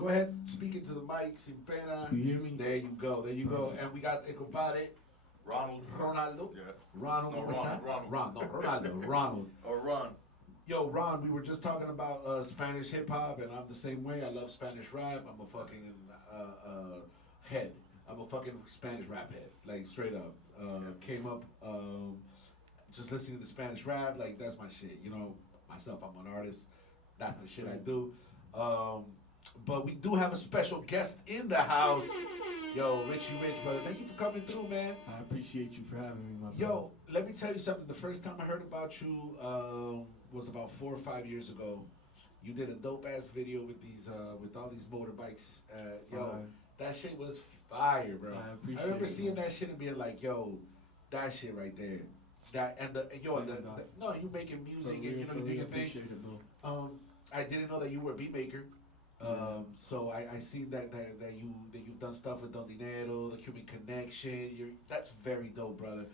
Go ahead, speak into the mic, sin pena. You hear me? There you go, there you go. And we got el compadre Ronaldo. Yeah. Ronald. No, Ronald. Ron, no, Ronaldo. Ronald. Or Ron. Yo, Ron, we were just talking about Spanish hip hop, and I'm the same way. I love Spanish rap. I'm a fucking head. I'm a fucking Spanish rap head, like straight up. Came up just listening to Spanish rap, like that's my shit. You know, myself, I'm an artist. That's the shit I do. But we do have a special guest in the house. Yo, Richy Rich, brother. Thank you for coming through, man. I appreciate you for having me, my brother. Yo, let me tell you something. The first time I heard about you was about 4 or 5 years ago. You did a dope ass video with these with all these motorbikes. Yo, that shit was fire, bro. I remember seeing that shit and being like, yo, that shit right there. That and no, you making music and you know you do your thing. I didn't know that you were a beat maker. So I see that you've done stuff with Don Dinero, the Cuban Connection. That's very dope, brother.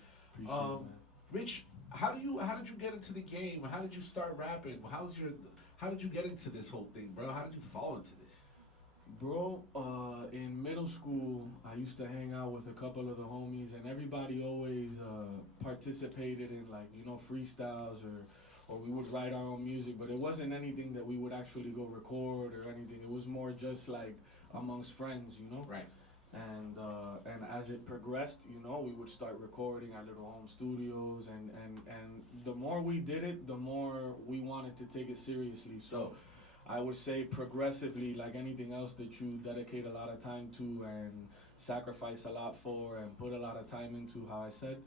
Rich, how did you get into the game? How did you start rapping? How did you get into this whole thing, bro? How did you fall into this? Bro, in middle school, I used to hang out with a couple of the homies, and everybody always participated in, like, you know, freestyles or we would write our own music, but it wasn't anything that we would actually go record or anything. It was more just like amongst friends, you know? Right. And as it progressed, you know, we would start recording our little home studios, and the more we did it, the more we wanted to take it seriously. So I would say progressively, like anything else that you dedicate a lot of time to and sacrifice a lot for and put a lot of time into, how I said,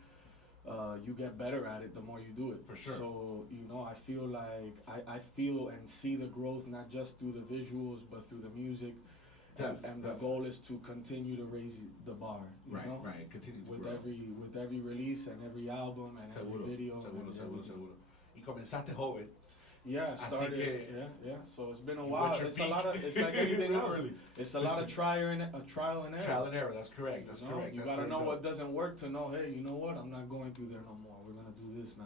you get better at it the more you do it. For sure. So, you know, I feel like I feel and see the growth not just through the visuals but through the music. And the goal is to continue to raise the bar. You know? Right. Continue to with grow. every release and every album and Seguro, every video. Seguro. Y comenzaste joven. Yeah, started. Yeah. So it's been a while. What's your peak? It's like anything else. Really? It's a lot of trial and error. Trial and error. That's correct. That's correct. You gotta know what doesn't work to know. Hey, you know what? I'm not going through there no more. We're gonna do this now.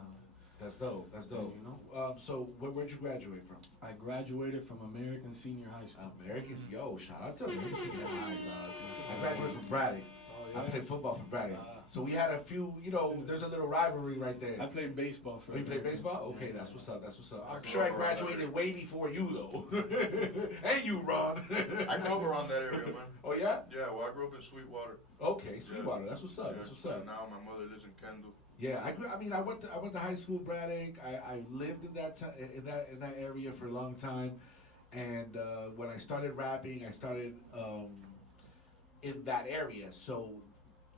That's dope. You know. So where'd you graduate from? I graduated from American Senior High School. Americans, yo, shout out to American Senior High, dog. I graduated from Braddock. Oh, yeah? I played football for Braddock. So we had a few, you know, there's a little rivalry right there. I played baseball for. Oh, you played baseball? Okay, that's what's up. I'm sure I graduated way before you, though. And you, Ron. I grew up around that area, man. Oh, yeah? Yeah, well, I grew up in Sweetwater. Okay, Sweetwater. That's what's up. Yeah. That's what's up. And now my mother lives in Kendall. Yeah, I went to high school, Braddock. I lived in that area for a long time, and when I started rapping, I started in that area. So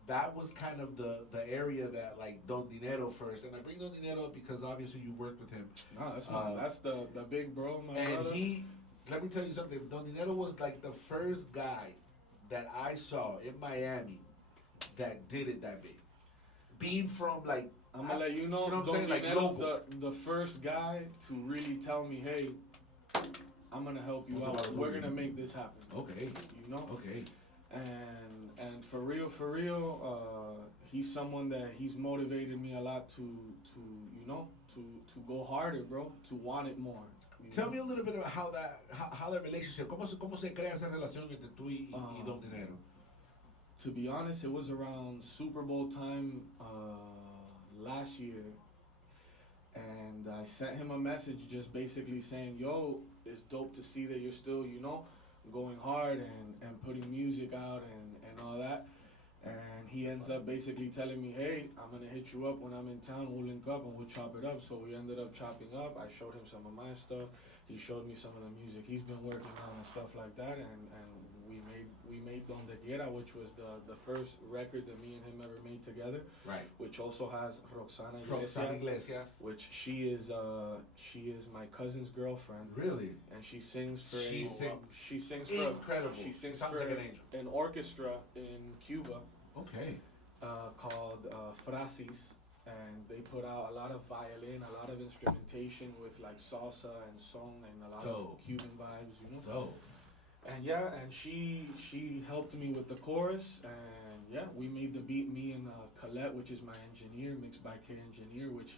that was kind of the area that, like, Don Dinero first, and I bring Don Dinero up because obviously you worked with him. No, that's the big bro, my brother. And let me tell you something. Don Dinero was like the first guy that I saw in Miami that did it that big. Being from, like, I'm gonna let you know, what I'm saying, like, Dinero's the first guy to really tell me, hey, I'm gonna help you out. We're gonna make this happen. Okay. You know? Okay. And for real, he's someone that he's motivated me a lot to you know, to go harder, bro, to want it more. Tell me a little bit about how that relationship, cómo se crea esa relación entre tú y Don Dinero. To be honest, it was around Super Bowl time last year, and I sent him a message just basically saying, yo, it's dope to see that you're still, you know, going hard and putting music out and all that. And he ends up basically telling me, hey, I'm going to hit you up when I'm in town. We'll link up and we'll chop it up. So we ended up chopping up. I showed him some of my stuff. He showed me some of the music he's been working on and stuff like that. And we made Donde Quiera, which was the first record that me and him ever made together. Right. Which also has Roxana Iglesias. Which she is my cousin's girlfriend. Really? And she sings for incredible. She sings Sounds for like an angel. an orchestra in Cuba. Okay. Called Frasis, and they put out a lot of violin, a lot of instrumentation with like salsa and son and a lot of Cuban vibes, you know. And yeah, and she helped me with the chorus, and yeah, we made the beat. Me and Colette, which is my engineer, mixed by K Engineer, which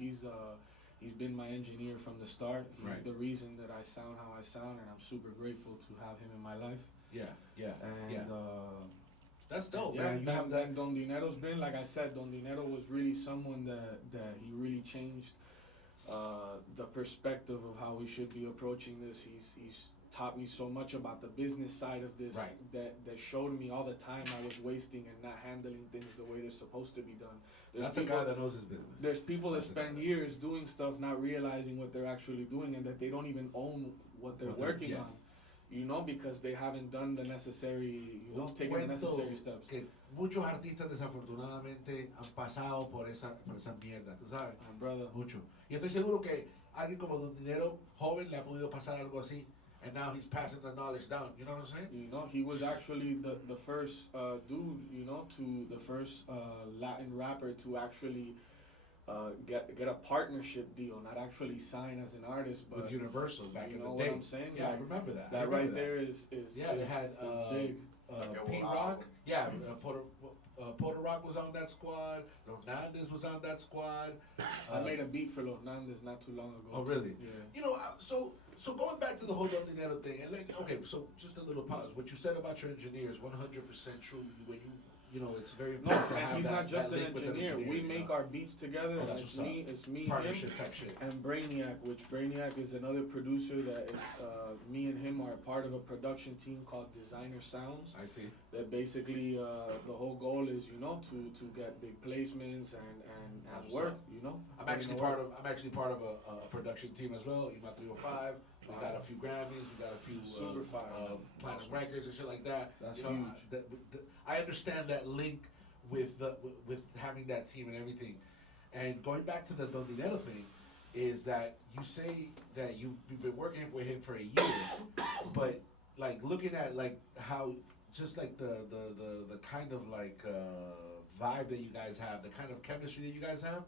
He's been my engineer from the start. He's Right. the reason that I sound how I sound, and I'm super grateful to have him in my life. Yeah, yeah, And yeah. That's dope, yeah, man. You have that. and Don Dinero's been, like I said, Don Dinero was really someone that he really changed the perspective of how we should be approaching this. He's taught me so much about the business side of this, Right. that showed me all the time I was wasting and not handling things the way they're supposed to be done. That's a guy that knows his business. There's people that That's a guy spend that years doing stuff not realizing what they're actually doing, and that they don't even own what they're working yes. on. You know, because they haven't done the necessary, taken the necessary steps. Que muchos artistas desafortunadamente han pasado por esa mierda, tú sabes. Brother. Mucho. Y estoy seguro que alguien como Don Dinero, joven, le ha podido pasar algo así. And now he's passing the knowledge down. You know what I'm saying? You know, he was actually the first dude, the first Latin rapper to actually get a partnership deal, not actually sign as an artist, but with Universal back in the day. You know what I'm saying? Yeah, Like, I remember that. That right there is yeah, they had big. Pete Rock. Yeah, Puerto Rock was on that squad. Hernandez was on that squad. I made a beat for Los Nandes not too long ago. Oh, really? Yeah. You know, so going back to the whole Don Dinero thing, and like, okay, so just a little pause. What you said about your engineers, 100% true. When it's very No, important to and have he's that, not just that an link with an engineer. We you make know? our beats together. Oh, that's It's what's me, up. it's me, him, Partnership type shit. and Brainiac, which Brainiac is another producer that is, me and him are part of a production team called Designer Sounds. I see. That basically, the whole goal is, to get big placements and work, I'm actually part of a production team as well. UMA 305. We got a few Grammys. We got a few Super fire. platinum records and shit like that. That's huge. I understand that link with having that team and everything. And going back to the Don Dinero thing, is that you say that you've been working with him for a year, but like looking at like how just like the kind of like vibe that you guys have, the kind of chemistry that you guys have,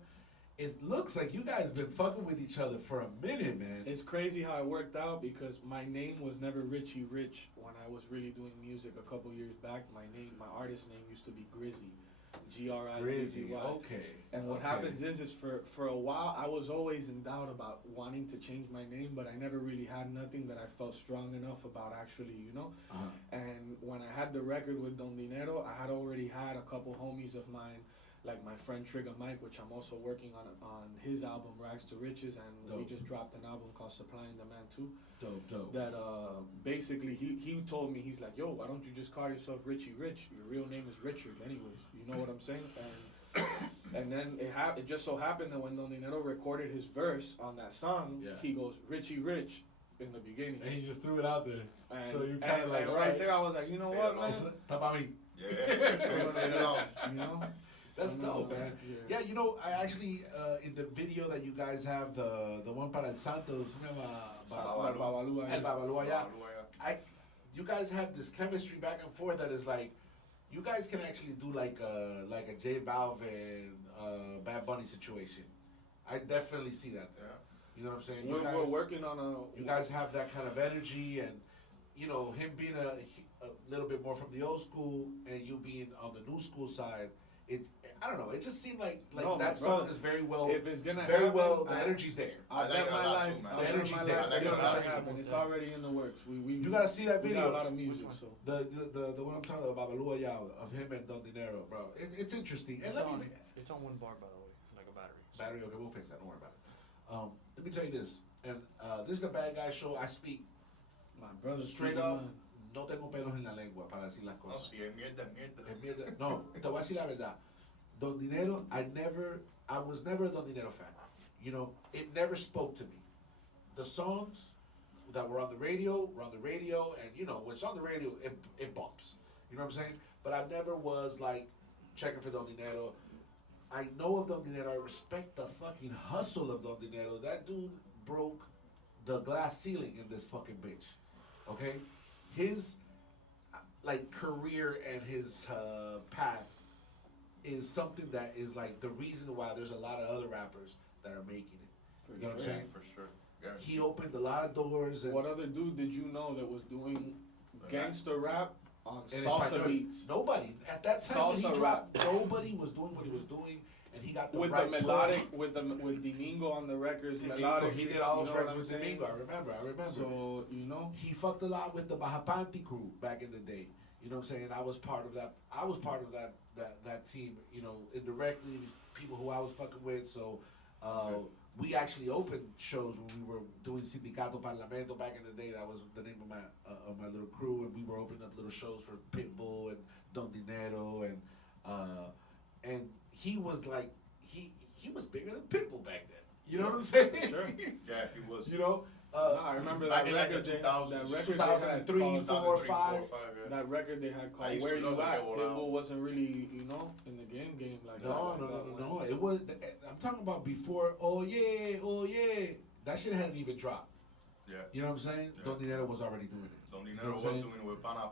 it looks like you guys been fucking with each other for a minute, man. It's crazy how it worked out because my name was never Richy Rich when I was really doing music a couple years back. My artist name used to be Grizzy. Grizzy. Okay. And what happens is for a while I was always in doubt about wanting to change my name, but I never really had nothing that I felt strong enough about actually, And when I had the record with Don Dinero, I had already had a couple homies of mine, like my friend Trigger Mike, which I'm also working on his album Rags to Riches, and we just dropped an album called Supply and Demand 2. Dope. That basically he told me, he's like, yo, why don't you just call yourself Richy Rich? Your real name is Richard anyways, you know what I'm saying? And then it just so happened that when Don Dinero recorded his verse on that song, he goes Richy Rich in the beginning. And he just threw it out there. And, so you're kind of like, and right there I was like, you know what, man? Yeah. That's dope, man. Yeah, I actually in the video that you guys have, the one para el Santos, El Babalua, yeah. You guys have this chemistry back and forth that is like, you guys can actually do like a J Balvin, Bad Bunny situation. I definitely see that there. You know what I'm saying? We're working on You guys have that kind of energy, and him being a little bit more from the old school, and you being on the new school side. I don't know. It just seemed like that song is very well. If it's gonna very happen, well, the energy's there. I'll bet my life. The energy's there. It's already in the works. You gotta see that video. We got a lot of music. So the one I'm talking about, Babalua, of him and Don Dinero, bro. It's interesting. It's on one bar, by the way, like a battery. Battery. Okay, we'll fix that. Don't worry about it. Let me tell you this, and this is the Bad Guy Show. I speak my brother straight up. No tengo pelos en la lengua para decir las cosas. No, si es mierda. Es mierda. No, te voy a decir la verdad. Don Dinero, I was never a Don Dinero fan. It never spoke to me. The songs that were on the radio, and when it's on the radio, it bumps. You know what I'm saying? But I never was like checking for Don Dinero. I know of Don Dinero. I respect the fucking hustle of Don Dinero. That dude broke the glass ceiling in this fucking bitch. Okay? His career and his path is something that is like the reason why there's a lot of other rappers that are making it. You know what I'm saying? For sure. Yeah. He opened a lot of doors. And what other dude did you know that was doing gangster rap on and salsa beats? Nobody. At that time when he Salsa dropped, nobody was doing what he was doing. and he got the with right the melodic, with Domingo on the records, melodic. He did all those you know records with Domingo. I remember. So you know, he fucked a lot with the Bajapanti crew back in the day. You know what I'm saying? I was part of that. That team. You know, indirectly, it was people who I was fucking with. So. We actually opened shows when we were doing Sindicato Parlamento back in the day. That was the name of my little crew, and we were opening up little shows for Pitbull and Don Dinero, and he was like he was bigger than Pitbull back then. You know what I'm saying? Sure. Yeah, he was. You know, I remember back that in like record. the That 2000s. record they had 2003, called, 4, 5. Yeah. that record they had I called used "Where to You love At." it, Pitbull wasn't really, you know, in the game like that. No. It was. I'm talking about before. Oh yeah. That shit hadn't even dropped. Yeah. You know what I'm saying? Yeah. Don Dinero was already doing it. Don You know Dinero what was I'm saying? doing it with Pana.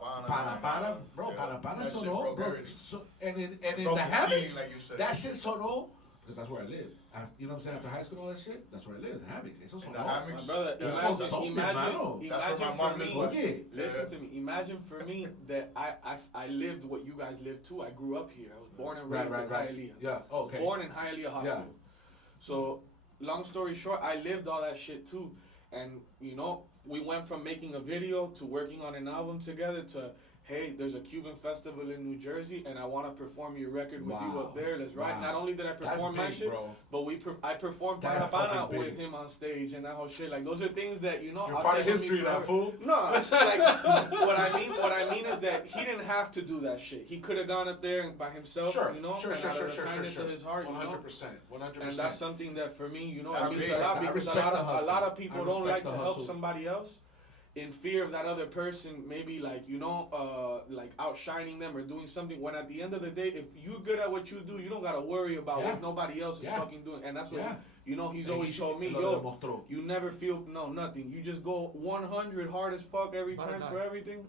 Pana, bro. Yeah. Pana That shit sonó, broke bro. everything. So, and in Broke the the Hammocks, scene, like you said. that shit sonó. Because that's where I live. You know what I'm saying? After high school, all that shit, that's where I live. The Hammocks. Eso In the sonó. Hammocks. My brother, Yeah. imagine That's where my for mom me. is Oh, yeah. Listen to me. Imagine for me that I lived what you guys lived too. I grew up here. I was born and raised in Hialeah. Yeah, okay. Born in Hialeah Hospital. So, long story short, I lived all that shit too. And, you know, we went from making a video to working on an album together to, hey, there's a Cuban festival in New Jersey and I want to perform your record with you up there. Let's ride. Not only did I perform my shit, bro. but I performed That's Pana fucking with big. him on stage and that whole shit. Like, those are things that, you know, You're I'll part of take with history me now, forever. fool. No, like what I mean is that he didn't have to do that shit. He could have gone up there by himself, you know, and out of the kindness of his heart, you know. 100%. And that's something that for me, you know, I it means a respect lot that. I because respect the a hustle. lot of people I don't respect like the to help hustle. somebody else in fear of that other person maybe like, you know, like outshining them or doing something, when at the end of the day, if you're good at what you do, you don't gotta worry about what nobody else is fucking doing. And that's what you know, he's always told me, yo, you never feel nothing. You just go 100 hard as fuck every time for everything.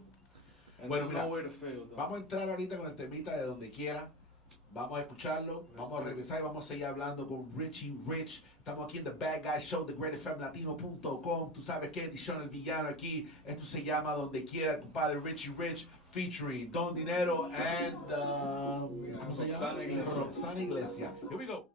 And there's nowhere to fail, though. Vamos a entrar ahorita con el temita de donde quiera. Vamos a escucharlo, vamos a regresar y vamos a seguir hablando con Richy Rich. Estamos aquí en The Bad Guy Show, Dagr8fm Latino.com. Tú sabes que D'shon El Villano aquí. Esto se llama Donde Quiera, compadre Richy Rich, featuring Don Dinero and ¿cómo se llama? Roxana Iglesias. Roxana Iglesias. Here we go.